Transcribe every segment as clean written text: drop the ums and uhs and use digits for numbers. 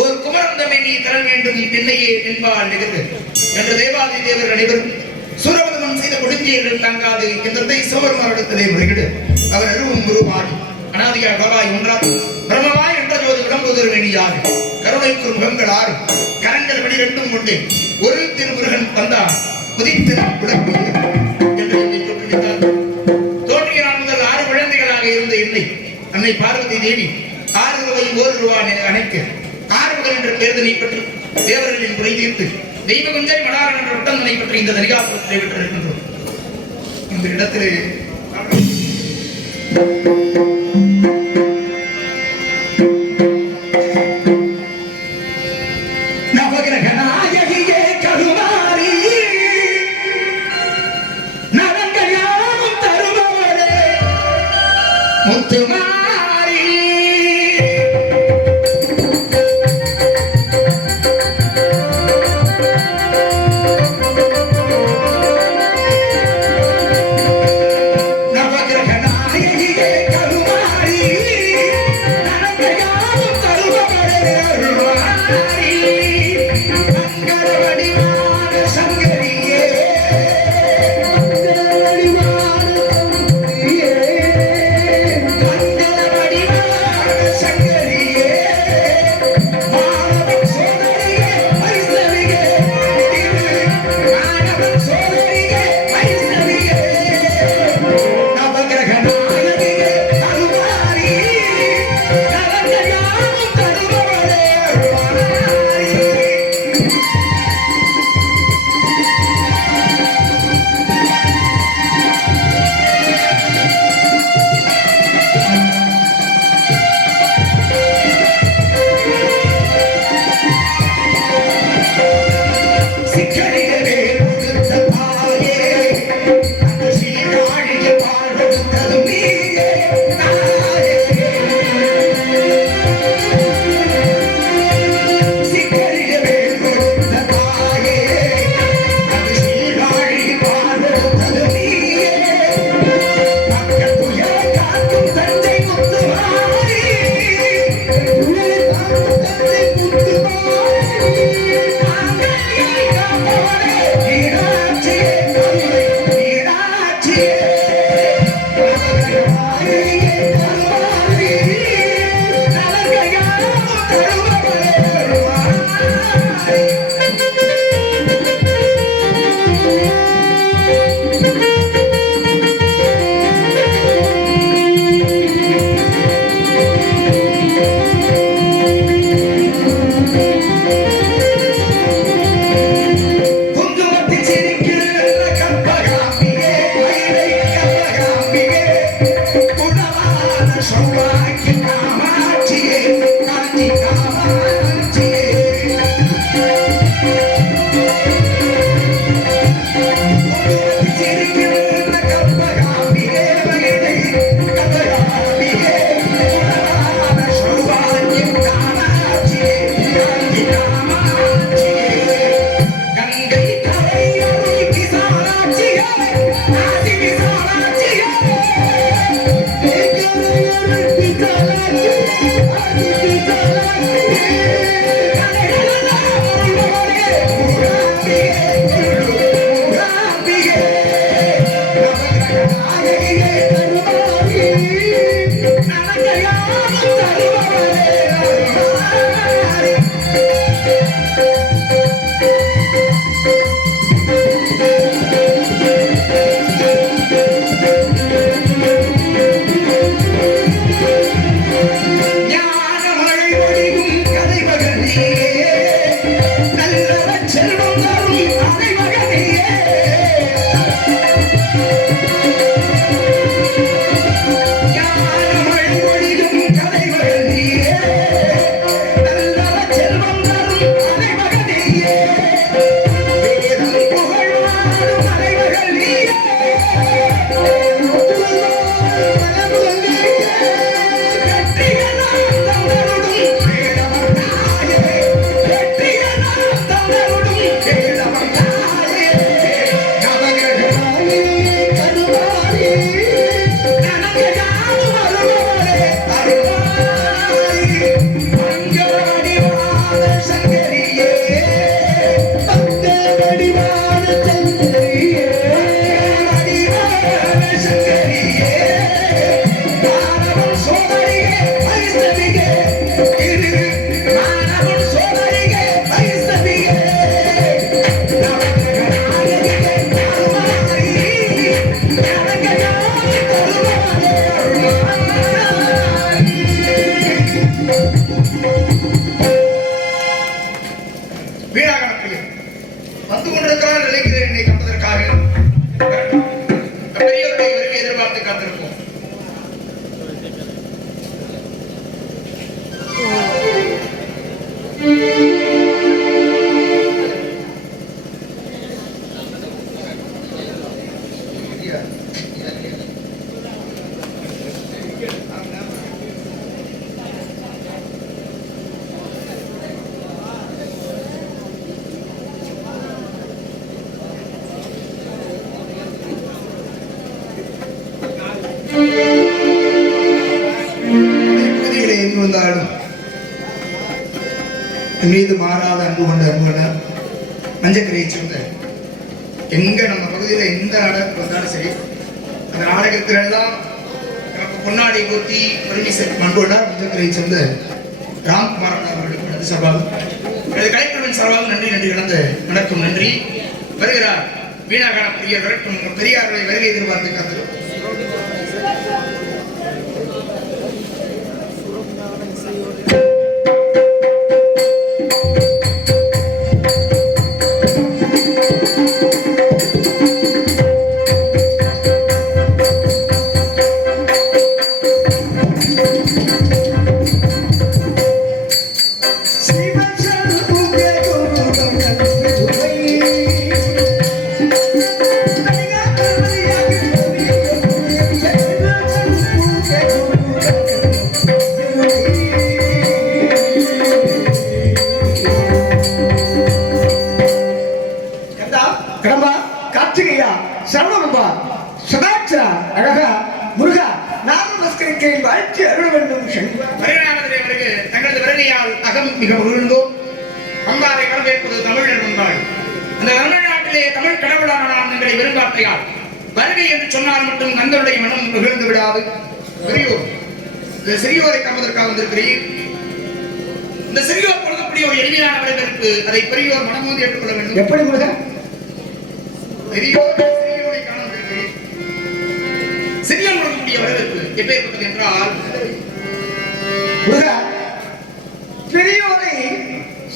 ஒரு குமரந்தமை நீ தர வேண்டும் திண்ணையே என்பால் நிகழ்வு என்று தேவாதி தேவர் அனைவரும் சூரபதமன் செய்த கொடுஞ்சியர்கள் தாங்காது என்றதை சோபருமாரிடத்திலே முறையிடு அவர் அருவும் குருவாய் அனாதியா கவாய் ஒன்றார் பிரம்மவாய் என்ற ஜோதி விளம்புதல் வேணியாறு கருணைக்கு முகங்கள் ஆறு கரங்கள் 12 கொண்டு ஒரு திருமுருகன் வந்தார் புதித்து விளக்கு என்று என்னை தோற்றுவித்தார். தோற்றிய நான் முதல் 6 குழந்தைகளாக இருந்த என்னை அன்னை பார்வதி தேவி 6 ரூபாய் 1 ரூபாய் அணைக்க ஆறுமுகன் என்ற பேர்தனை பெற்று தேவர்களின் குறை தீர்த்து தெய்வ குஞ்சை மடாரன் என்ற ஒட்டந்தனை பற்றி இந்த தரிகாசுரத்தை பெற்றிருக்கின்றோம். இந்த இடத்திலே வந்து கொண்டிருக்கிறார் நினைக்கிறேன். என்னை கண்டதற்காக பெரியவருடைய வருகை எதிர்பார்த்து காத்திருப்போம். மீது மாறாத அன்பு கொண்ட அன்புகளார் மஞ்சக்கரையை சேர்ந்த எங்க நம்ம பகுதியில எந்த நாடகம் வந்தாலும் சரி அந்த நாடகத்துல எல்லாம் நமக்கு பொன்னாடை போத்தி பரிமிசை அன்புகளார் மஞ்சக்கரையை சேர்ந்த ராம்குமார் அவர்களுக்கு நன்றி சார்பாக கலைக்குழுவின் சார்பாக நன்றி நன்றி கலந்த வணக்கம் நன்றி. வருகிறார் வீணாகான பிரியர் வரைக்கும் பெரியாருடைய வருகை எதிர்பார்த்து காத்திருக்கிறோம். தங்களது வருகையால் அகம் மிக உருண்டோம். பந்தாரை வரவேற்பது தமிழர் வந்தாள். அந்த தமிழ்நாட்டிலே தமிழ் கடவுளான எங்களை விரும்பாத்தையால் வருகை என்று சொன்னால் மட்டும் தங்களுடைய மனம் நிகழ்ந்து விடாது. பெரியோர் இந்த சிறியோரை காண்பதற்காக வந்திருக்கிறீர். இந்த சிறியோர் பொழுதுக்கூடிய ஒரு எளிமையான வரவேற்பு, அதை பெரியோர் மனமோந்து ஏற்றுக்கொள்ள வேண்டும். எப்படி பெரியோர் சிறியோரை காண வந்திருக்கிறீர். சிறியோர் கொடுக்கக்கூடிய வரவேற்பு எப்பேற்பட்டது என்றால், பெரியோரை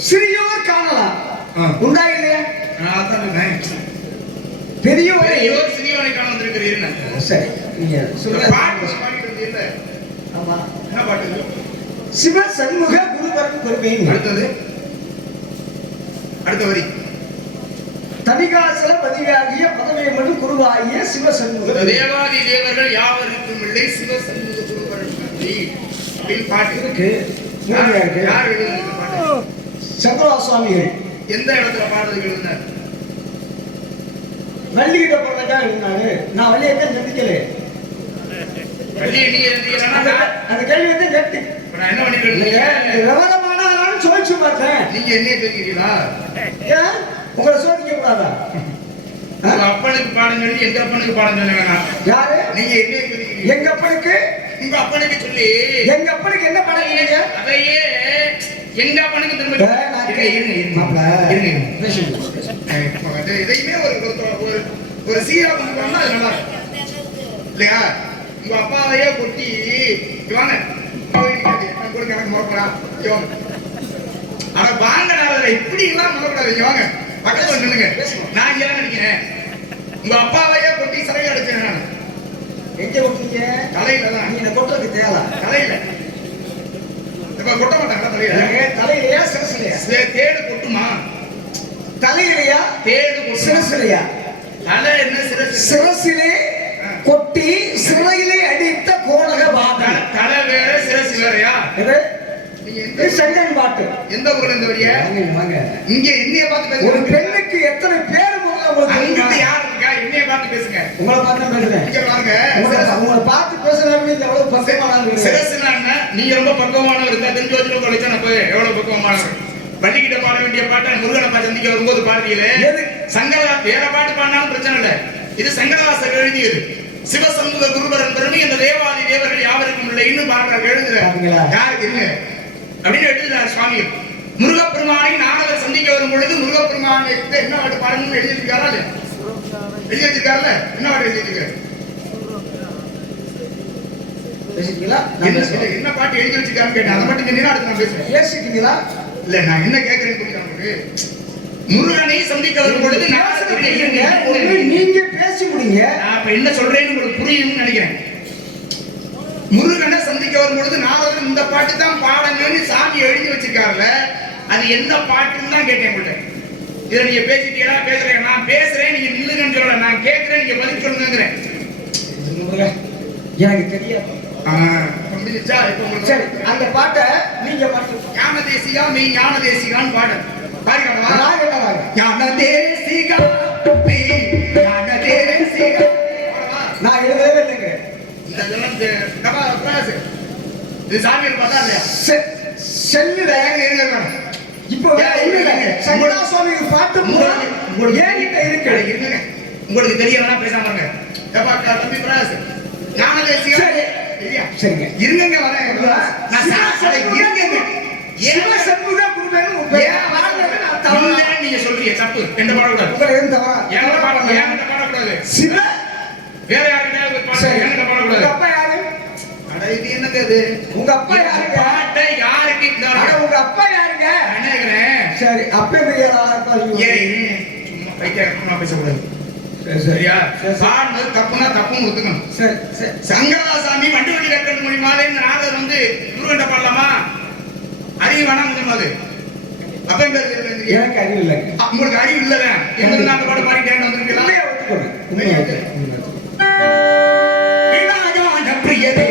சிறியோர் காணலாம். உண்டா இல்லையா? பெரியோரை சிறியோரை காண வந்திருக்கிறீர்கள். சரி, நீங்க என்ன பாட்டு? சிவ சண்முக குருபரன் பெருமை. அடுத்த வரி தனிகாசல பதிவாகிய பதவியமனு குருவாகிய சிவ சண்முக தேவாதி தேவர்கள் யாவருக்கும் இல்லை சிவ சண்முக குருபரன் பாட்டு இருக்கு. சங்கரா சுவாமிகள் எந்த இடத்துல பாடல்கள் இருந்தார்? வள்ளிகிட்ட போறதா இருந்தாரு. நான் வள்ளியத்தை சந்திக்கல. அந்த கேள்வி வந்து கேட்டு என்ன பண்ணிட்டு விவரமான ஆளான்னு சோதிச்சு பார்த்தேன். நீங்க என்ன கேட்கிறீங்களா? ஏன் உங்களை சோதிக்க கூடாதா? அப்பனுக்கு பாடம் சொல்லி எங்க அப்பனுக்கு பாடம் சொல்ல வேணாம். யாரு நீங்க என்ன கேட்கிறீங்க? எங்க அப்பனுக்கு உங்க அப்பனுக்கு சொல்லி எங்க அப்பனுக்கு என்ன பாடம் கேட்டீங்க? அதையே எங்க அப்பனுக்கு திரும்ப இதையுமே ஒரு சீரா கொண்டு போனா அது நல்லா இருக்கும் இல்லையா? உங்க அப்பாவையே கொட்டி வாங்க எனக்கு முறப்படா ஆனா வாங்க இப்படி எல்லாம் முறப்படாதீங்க. வாங்க பக்கத்துல நின்னுங்க. நான் ஏன் நினைக்கிறேன் உங்க அப்பாவையே கொட்டி சிறை அடைச்சேன். நான் எங்க கொட்டீங்க? தலையில தான். நீங்க கொட்டுறதுக்கு தேவை தலையில கொட்ட மாட்டாங்க. தலையிலையா சிரசிலையா? தேடு கொட்டுமா? தலையிலையா தேடு சிரசிலையா? தலை என்ன சிரசிலே கொட்டி சிறையிலே அடித்த கோணக பாதம். தலை வேற சிரசு வேறயா? இது செங்கன் பாட்டு. எந்த ஊர்ல இருந்து வரியா? வாங்க இங்க என்னைய பார்த்து பேசுங்க. ஒரு பெண்ணுக்கு எத்தனை பேர் உங்களுக்கு யாரு இருக்கா? என்னைய பார்த்து பேசுங்க. உங்களை பார்த்து பேசுறேன். இங்க பாருங்க. உங்களை பார்த்து பேசுறேன். நீங்க எவ்வளவு பக்குவமானவங்க. சிரசுனா என்ன? நீங்க ரொம்ப பக்குவமானவர் இருக்கா? தெரிஞ்சு வச்சுட்டு போலச்சா நான் போய் எவ்வளவு பக்குவமானவர். வள்ளிக்கிட்ட பாட வேண்டிய பாட்டை முருகனை பார்த்து சந்திக்க வரும்போது பாடுறீங்களே. சங்கரா வேற பாட்டு பாடினாலும் பிரச்சனை இல்லை. இது சங்கரதாசர் எழுதியது. சிவசண்முக குருபரன் பெருமை இந்த தேவாதி தேவர்கள் யாவருக்கும் இல்லை இன்னும் பாடுறாரு. எழுதுறாரு யாருக்கு இருங்க அப்படின்னு எழுதுறாரு சுவாமிகள். முருகப்பெருமானை நாரதர் சந்திக்க வரும் பொழுது முருகப்பெருமானை என்ன பாட்டு பாடணும்னு எழுதி வச்சிருக்காரா? எழுதி வச்சிருக்காருல்ல? என்ன பாட்டு எழுதி வச்சிருக்காரு? என்ன பாட்டு எழுதி வச்சிருக்காருன்னு கேட்டேன். அதை மட்டும் சொன்னீங்கன்னா அடுத்து நான் பேசுறேன். பேசிட்டீங்களா? இல்ல நான் என்ன கேட்கறேன்னு புரியுதா உங்களுக்கு? முருகனை சந்திக்க வரும் பொழுது நீங்க பேசி முடிங்க. நான் இப்ப என்ன சொல்றேன்னு உங்களுக்கு புரியும்னு நினைக்கிறேன். முருகனை சந்திக்க வரும் பொழுது நாரதர் இந்த பாட்டு தான் பாடணும்னு சாமி எழுதி வச்சிருக்காருல்ல, அது என்ன பாட்டுன்னு தான் கேட்டேன் உங்கள்கிட்ட. இதை நீங்க பேசிட்டீங்களா? பேசுறேன். நான் பேசுறேன், நீங்க நில்லுங்கன்னு சொல்ல. நான் கேட்கிறேன், நீங்க பதில் சொல்லுங்கிறேன். எனக்கு தெரியாது. சரி, அந்த பாட்டை நீங்க மட்டும் ஞான தேசிகா மெய் ஞான தேசிகான்னு பாடு பாடிக்காடா. ஞான தேசிகா மெய் ஞான தேசிகா நான் எழுதவே இல்லைங்க. இது சாமியார் பார்த்தா இல்லையா? செல்லுல இப்போ சங்கரா சுவாமி பாட்டு ஏன்கிட்ட இருக்கு. இருங்க, உங்களுக்கு தெரியலன்னா பேசாம இருங்க. தம்பி பிரகாஷ் ஞான தேசிகா சரிங்க இருங்க வரேன். நீங்க சொல்றீங்க தப்பு. எந்த பாடக்கூடாது. பாடக்கூடாது. வேற யாருக்கிட்ட பாடக்கூடாது. அப்பா யாரு? இது என்னது? அது உங்க அப்பா யாரு? பாட்டை யாருக்கு? உங்க அப்பா யாருங்க? நினைக்கிறேன். சரி அப்பே சும்மா பைத்தியமா பேசக்கூடாது. சரியா? பாடுறது தப்புனா தப்புன்னு ஒத்துக்கணும். சரி சங்கரதாசாமி வண்டி வண்டி கட்டணும் முடியுமாலே நாரதர் வந்து முருகன்ட்ட பாடலாமா? அறிவு வேணாம் கொஞ்சம். அது அப்ப எனக்கு அறிவு இல்லை. உங்களுக்கு அறிவு இல்லதான். எங்க நாங்க பாட பாடிட்டேன்னு வந்துருக்கீங்களா? பிரியதே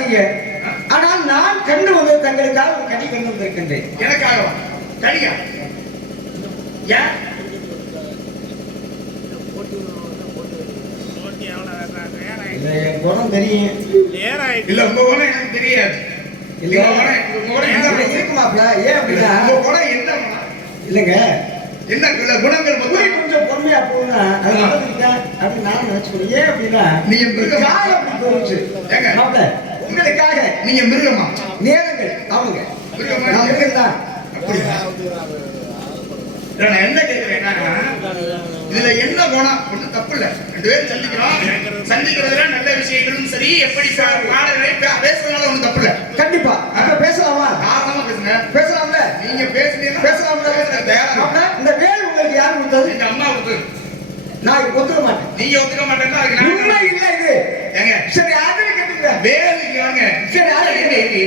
நீங்க. ஆனால் நான் கண்டு வந்து தங்களுக்காக ஒரு கனி கொண்டு வந்திருக்கின்றேன். எனக்காகவா? கனியா? ஏன்? இல்ல, என் குணம் தெரியும். இல்ல உங்க குணம் எனக்கு தெரியாது. இல்ல, உங்க குணம் என்ன குணம்? இருக்குமாப்ல. ஏன் அப்படின்னா, உங்க குணம் என்ன குணம்? இல்லங்க, என்ன குணங்கள் கூலி மொத்தம்? கொஞ்சம் பொறுமையா போனா அது நடந்துருக்கா அப்படின்னு நான் நினைச்சுக்கிறேன். ஏன் அப்படின்னா, நீங்க மிருகம். காலம் அப்படி போச்சு. ஏங்க? மாப்ள, உங்களுக்காக நீங்க மிருகமா? நேரங்கள் அவங்க மிருகமா? நான் மிருகம் தான். அப்படியா? நான் என்ன கேட்கிறேன்னா, இதுல என்ன குணம்? ஒண்ணும் தப்பு இல்ல. ரெண்டு பேரும் சந்திக்கிறதுல நல்ல விஷயங்களும் சரி, எப்படி பாடல்களை பேசுறதுனால ஒண்ணும் தப்பு இல்ல. கண்டிப்பா. அப்ப பேசலாமா? தாராளமா பேசுங்க. பேசலாம்ல? நீங்க பேசுனீங்கன்னா பேசலாம்ல? தயாரா. மாப்ள, இந்த வேல் உங்களுக்கு யார் கொடுத்தது? எங்க அம்மா கொடுத்து. நான் ஒத்துக்க மாட்டேன். நீங்க ஒத்துக்க மாட்டேன்னா அதுக்கு நான் உண்மை இல்ல இது. ஏங்க, சரி, அதுல கேட்டுங்க. வேலை இங்க வாங்க. சரி, அது இருங்க.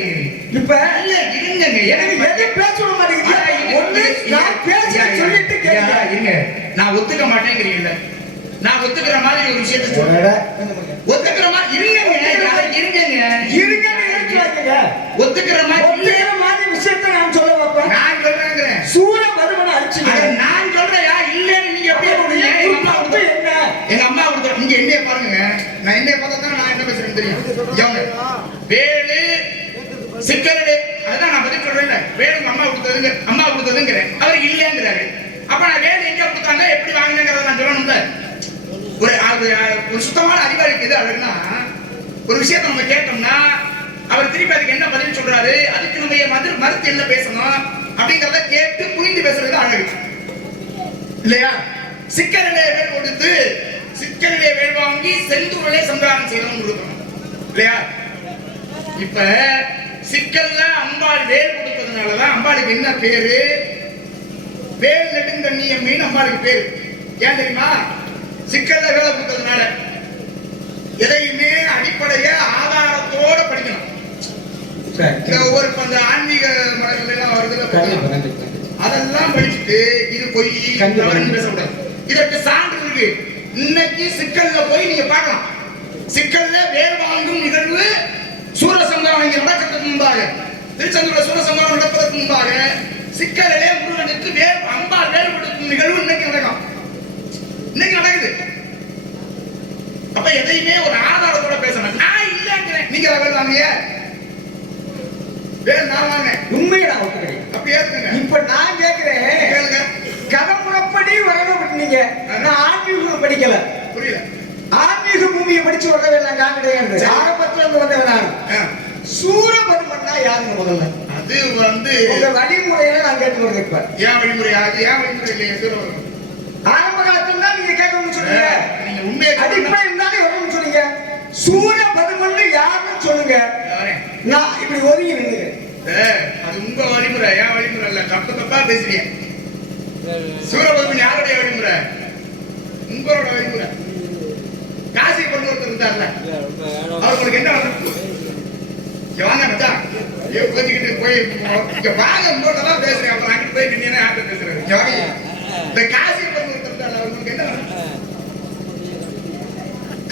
இப்ப இல்ல, இருங்கங்க. எனக்கு எது பேச விட மாட்டேங்குது. ஒண்ணு நான் பேச சொல்லிட்டு கேளுங்க. இருங்க. நான் ஒத்துக்க மாட்டேங்கிறீங்கல்ல. நான் ஒத்துக்கிற மாதிரி ஒரு விஷயத்தை சொல்றேன். ஒத்துக்கிற மாதிரி இருங்கங்க. இருங்கங்க. இருங்க, நினைச்சுவாங்க. ஒத்துக்கிற மாதிரி ஒத்துக்கிற மாதிரி விஷயத்தை நான் சொல்ல வைப்பேன். நான் சொல்றேங்கிறேன். சூரபதுமனை அழிச்சுங்க. அட, நான் சொல்றேயா இல்லன்னு நீங்க எப்படி சொல்றீங்க? எங்க அம்மா அப்ப என்ன? எங்க அம்மா கொடுத்த நீங்க என்னைய பாருங்க. நான் என்னைய பார்த்தா தான் நான் என்ன பேசுறேன்னு தெரியும். இவங்க வேலு சிக்கலடு அதான் நான் பதில் சொல்றேன்ல. வேலு அம்மா கொடுத்ததுங்கிறேன். அவர் இல்லங்கிறாரு. அப்ப நான் வேலு எங்க கொடுத்தாங்க, எப்படி வாங்கினேங்கிறத நான் சொல்லணும்ல. ஒரு சுத்தமான அறிவாளிக்கு எது அழகுனா, ஒரு விஷயத்தை நம்ம கேட்டோம்னா அவர் திருப்பி அதுக்கு என்ன பதில் சொல்றாரு, அதுக்கு நம்ம மறுத்து என்ன பேசணும் அப்படிங்கறத கேட்டு புரிந்து பேசுறது அழகு இல்லையா? சிக்கலிலே வேல் கொடுத்து சிக்கலிலே வேல் வாங்கி செந்தூரிலே சந்தானம் செய்யணும் கொடுக்கணும் இல்லையா? இப்ப சிக்கல்ல அம்பாள் வேல் கொடுத்ததுனாலதான் அம்பாளுக்கு என்ன பேரு? வேல் நெடுங்கண்ணியம்மின்னு அம்பாளுக்கு பேரு. ஏன் தெரியுமா? சிக்கல்ல வேலை கொடுத்ததுனால. எதையுமே அடிப்படைய ஆதாரத்தோட படிக்கணும். இந்த ஒவ்வொரு அந்த ஆன்மீக மடங்கள் எல்லாம் வருது, அதெல்லாம் படிச்சுட்டு இது பொய் தவறுன்னு பேசக்கூடாது. இதற்கு சான்று இருக்கு. இன்னைக்கு சிக்கல்ல போய் நீங்க பார்க்கலாம். சிக்கல்ல வேல் வாங்கும் நிகழ்வு சூரசம்ஹாரம் இங்க நடக்கிறதுக்கு முன்பாக, திருச்செந்தூர்ல சூரசம்ஹாரம் நடப்பதற்கு முன்பாக சிக்கலிலே முருகனுக்கு அம்பாள் வேல் கொடுக்கும் நிகழ்வு இன்னைக்கு நடக்கும். இன்னைக்கு நடக்குது. அப்ப எதையுமே ஒரு ஆதாரத்தோட பேசணும். நான் இல்லங்கிறேன். நீங்க வேல் வாங்கிய வேல் நான் வாங்க உண்மையை நான் ஒத்துக்கிறேன். அப்படி ஏத்துங்க. இப்ப நான் கேக்குறேன், கேளுங்க. கதமுறைப்படி வரணும். நீங்க நான் ஆன்மீகம் படிக்கல, புரியல. ஆன்மீக பூமியை படிச்சு வரவே நான் காங்கிடையாது. ஆரம்பத்துல இருந்து வந்தவன் நான். சூரபதுமன்னா யாருங்க முதல்ல? அது வந்து உங்க வழிமுறையில நான் கேட்டு வருது. இப்ப ஏன் வழிமுறை? அது ஏன் வழிமுறை இல்லையா? சூரபதுமன் ஆரம்ப காலத்துல தான் நீங்க கேட்கணும்னு சொன்னீங்க. நீங்க உண்மையை அடிப்படை இருந்தாலே வரணும்னு சொன்னீங்க. சூரபதுமன்னு யாருன்னு சொல்லுங்க. நான் இப்படி ஒதுங்கி நின்னுங்க. அது உங்க வழிமுறை, ஏன் வழிமுறை இல்ல. தப்பா பேசுறீங்க. சூரபதுமன் யாருடைய வழிமுறை? உங்களோட வழிமுறை. காசி கொண்டு ஒருத்தர் இருந்தார்ல, அவர் உங்களுக்கு என்ன வந்து வாங்க மச்சான் கொஞ்சிக்கிட்டு போய் இங்க வாங்க உங்கள்கிட்ட பேசுறேன். அப்புறம் அங்கிட்டு போய் நின்று யார்கிட்ட பேசுறேன். இங்க வாங்க. இந்த காசி கொண்டு ஒருத்தர் இருந்தார்ல, உங்களுக்கு என்ன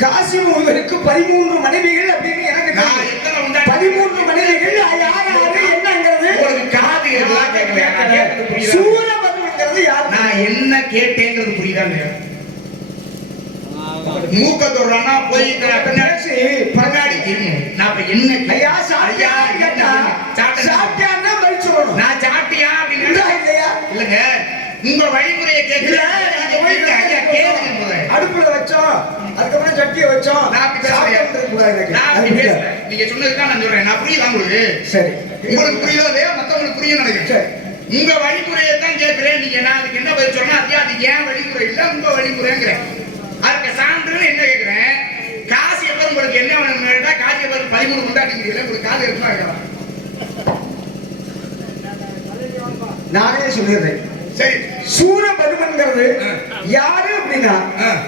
காசி முருகனுக்கு 13 மனைவிகள் அப்படின்னு எனக்கு நான் எத்தனை உண்டா 13 மனைவிகள் யார் என்னங்கிறது உங்களுக்கு காது எல்லாம் கேட்கல. சூரபதுமன்ங்கிறது யார்? நான் என்ன கேட்டேங்கிறது புரியுதா இல்லையா? மூக்க தொடுறானா போய் பேசி பங்காடி நான் இப்ப என்ன ஐயா சாப்பிட்டியா கேட்டா சாப்பிட்டியான்னா பதில் சொல்லணும். நான் சாப்பிட்டியா அப்படின்னு இல்லையா? இல்லங்க, உங்க வழிமுறையை கேட்கல. அடுப்புல வச்சோம், அதுக்கப்புறம் சட்டியை வச்சோம். நீங்க சொன்னதுதான் நான் சொல்றேன். நான் புரியுதா உங்களுக்கு? சரி, உங்களுக்கு புரியுதோ இல்லையா? மத்தவங்களுக்கு புரியும் நினைக்கிறேன். உங்க வழிமுறையை தான் கேட்கிறேன். நீங்க நான் அதுக்கு என்ன பதில் சொன்னா அது ஏன் வழிமுறை இல்ல உங்க வழிமுறைங்கிறேன். அதுக்கு சான்றுன்னு என்ன கேட்கிறேன்? காசியப்பர் உங்களுக்கு என்ன வேணும்னா காசியப்பர் 13 கொண்டாட்டிக்கிறீங்களா? உங்களுக்கு காது இருக்குமா கேட்கலாம். நானே சொல்லிடுறேன். சரி, சூரபதுமன்ங்கிறது யாரு அப்படின்னா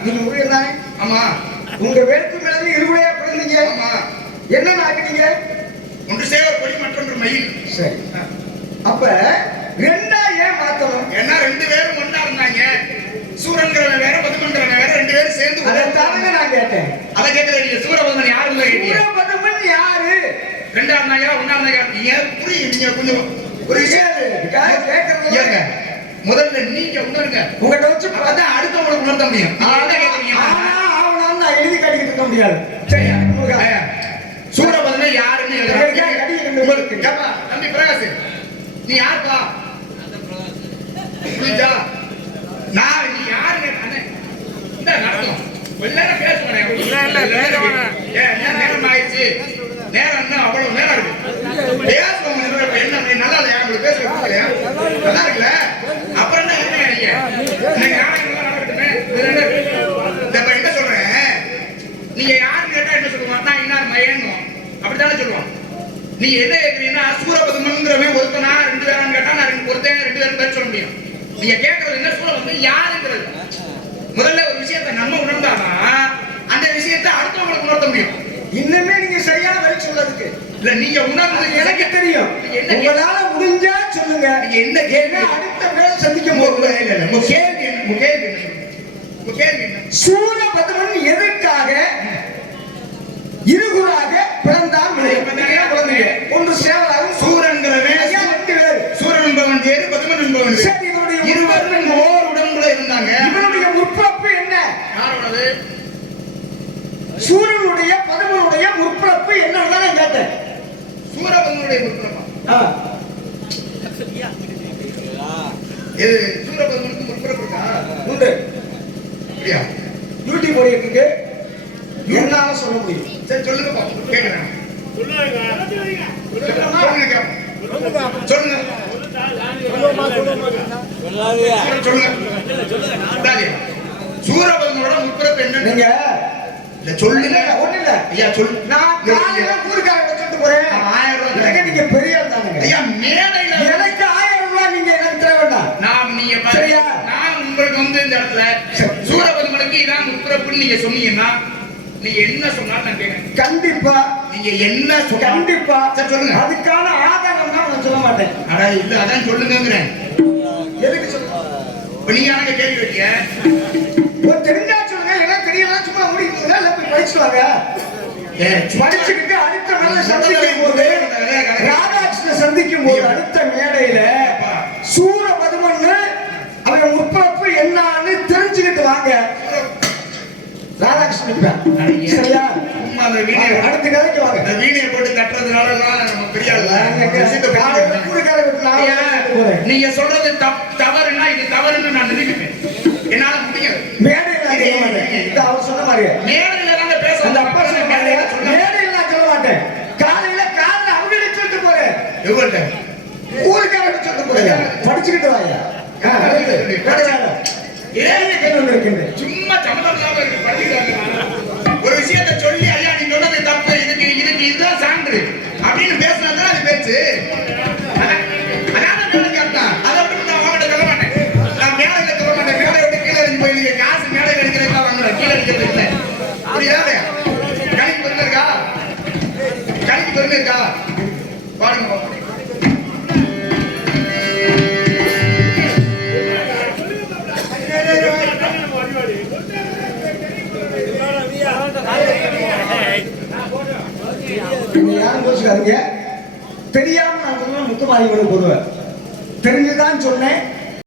நீங்க முருகன் தானே? ஆமா. உங்க வேட்பு மேல இருவரையா பிறந்தீங்க. ஆமா. என்ன ஆக்குனீங்க? ஒன்று சேவர் கொடி மற்றொன்று மயில். சரி, அப்ப ரெண்டா ஏன் மாத்தணும்? ஏன்னா 2 பேரும் ஒண்ணா இருந்தாங்க. சூரன்கிறவன் வேற, பதுமன்றவன் வேற, 2 பேரும் சேர்ந்து அதை தானங்க நான் கேட்டேன். அதை கேட்கல. நீங்க சூரபதுமன் யாருன்னு கேட்டீங்க. சூரபதுமன் யாரு? இருந்தாங்க ஒண்ணா இருந்தாங்க நீங்க புரியுங்க நீங்க கொஞ்சம் ஒரு விஷயம் கேட்கறது ஏங்க முதல்ல நீங்க உணருங்க உங்கள்கிட்ட வச்சு அதான் அடுத்தவங்களுக்கு உணர்த்த முடியும் நீங்க என்ன கேக்குறீங்க நான் எழுதி கட்டிக்கிட்டு இருக்க முடியாது சரியா சூரபத்மனை யாருன்னு உங்களுக்கு கேப்பா தம்பி பிரகாஷ் நீ யாருப்பா புரியுதா நான் நீ யாரு கேட்டானே இந்த நடக்கும் எல்லாரும் பேசுவானே நேரம் ஆயிடுச்சு நேரம் என்ன அவ்வளவு நேரம் இருக்கு பேசுவாங்க என்ன நல்லா இல்லையா உங்களுக்கு பேச கொடுக்கலையா நல்லா இருக்குல்ல அப்புறம் என்ன நீங்க இன்னைக்கு நாடகங்கள்லாம் நடக்கட்டுமே என்ன சொல்றேன் நீங்க யாருன்னு கேட்டா என்ன சொல்லுவாங்க நான் இன்னார் மயனும் அப்படித்தானே சொல்லுவான் நீங்க என்ன கேட்கறீங்கன்னா சூரபத்மன்ங்கிறவன் ஒருத்தனா ரெண்டு பேரான்னு கேட்டா நான் ஒருத்தன் ரெண்டு பேரும் பேர் சொல்ல முடியும் நீங்க கேட்கறது என்ன சூரபத்மன் யாருங்கிறது முதல்ல ஒரு விஷயத்தை நம்ம உணர்ந்தாதான் அந்த விஷயத்தை அடுத்தவங்களுக்கு உணர்த்த முடியும் இன்னுமே நீங்க சரியான வழி சொல்லதுக்கு இல்ல நீங்க உணர்ந்தது எனக்கு தெரியும் உங்களால முடிஞ்சா சொல்லுங்க நீங்க என்ன கேள்வி அடுத்த வேலை சந்திக்கும் போது இல்ல உங்க கேள்வி என்ன சூரபத்மன் எதற்காக இருகுறாக பிறந்தான் குழந்தைங்க ஒன்று சேவலாகும் சூரன்கிறவன் சூரன் என்பவன் வேறு பத்மன் என்பவன் சரி இவருடைய இருவரும் ஓர் உடம்புல இருந்தாங்க இவனுடைய முற்பிறப்பு என்ன யாரோடது சூரனுடைய பத்மனுடைய முற்பிறப்பு என்னன்னு நான் கேட்டேன் சூரபத்மனுடைய முற்பிறப்பா இது சூரபத்மனுக்கு முற்பிறப்பு இருக்கா உண்டு அப்படியா யூடியூப் ஓடிட்டு என்னால சொல்ல முடியும் சரி சொல்லுங்க பாப்போம் கேக்குறேன் சூரபத்மனோட முற்பிறப்பு என்ன நீங்க சொல்லுங்க ஒண்ணு இல்ல ஐயா சொல்லு நான் காலையில ஊருக்காரங்க சொல்லிட்டு போறேன் 1000 ரூபாய் நீங்க பெரிய ஆள் தானுங்க ஐயா மேடையில எனக்கு 1000 ரூபாய் நீங்க எனக்கு தர வேண்டாம் நான் நீங்க சரியா நான் உங்களுக்கு வந்து இந்த இடத்துல சூரபத்மனுக்கு இதான் முற்பிறப்புன்னு நீங்க சொன்னீங்கன்னா நீங்க என்ன சொன்னாலும் நான் கேட்கிறேன் கண்டிப்பா நீங்க என்ன கண்டிப்பா சொல்லுங்க அதுக்கான ஆதாரம் தான் நான் சொல்ல மாட்டேன் அட இல்ல அதான் சொல்லுங்கங்கறேன் எதுக்கு சொல்லுங்க இப்ப நீங்க எனக்கு கேள்வி கேட்டீங்க ஒரு தெரிஞ்சா சொல்லுங்க எனக்கு தெரியல சும்மா முடிக்குங்க இல்ல போய் படிச்சுவாங்க படிச்சுக்கிட்டு அடுத்த நாள் சந்திக்கும் போது ராதாகிருஷ்ணன் சந்திக்கும் போது அடுத்த மேடையில சூரபத்மன் அவன் முற்பிறப்பு என்னன்னு தெரிஞ்சுக்கிட்டு வாங்க ராதாகிருஷ்ணன் சரியா அடுத்த கதைக்கு வாங்க இந்த வீடியோ போட்டு தட்டுறதுனால நம்ம பெரிய நீங்க சொல்றது தவறுனா இது தவறுன்னு நான் நினைக்கிறேன் என்னால முடியாது மேடையில் அவர் சொன்ன மாதிரி மேடையில தாங்க பேச அந்த அப்பா சொன்ன மேடையில் நான் சொல்ல மாட்டேன் காலையில அவங்களுக்கு சொல்லிட்டு போறேன் எவ்வளவு ஊருக்காரங்க சொல்லிட்டு போறீங்க படிச்சுக்கிட்டு வாங்க சும்மா சமதம் ஒரு விஷயத்தை சொல்லி ஐயா நீ சொன்னது தப்பு இதுக்கு இதுதான் சான்று அப்படின்னு பேசினா அது பேச்சு அதான் கேட்டான் அதை விட்டு நான் வாங்கிட்ட சொல்ல மாட்டேன் நான் மேடையில சொல்ல மாட்டேன் மேடை விட்டு கீழே இறங்கி போய் காசு மேடை அடிக்கிறதுக்காக வாங்குறேன் கீழே அடிக்கிறது இல்லை புரியுதா கணிக்கு பெருமை இருக்கா கணிக்கு பெருமை இருக்கா பாருங்க தெரியாம நான் சொன்ன முத்துமாரிகளை போடுவேன் தெரிஞ்சுதான் சொன்னேன்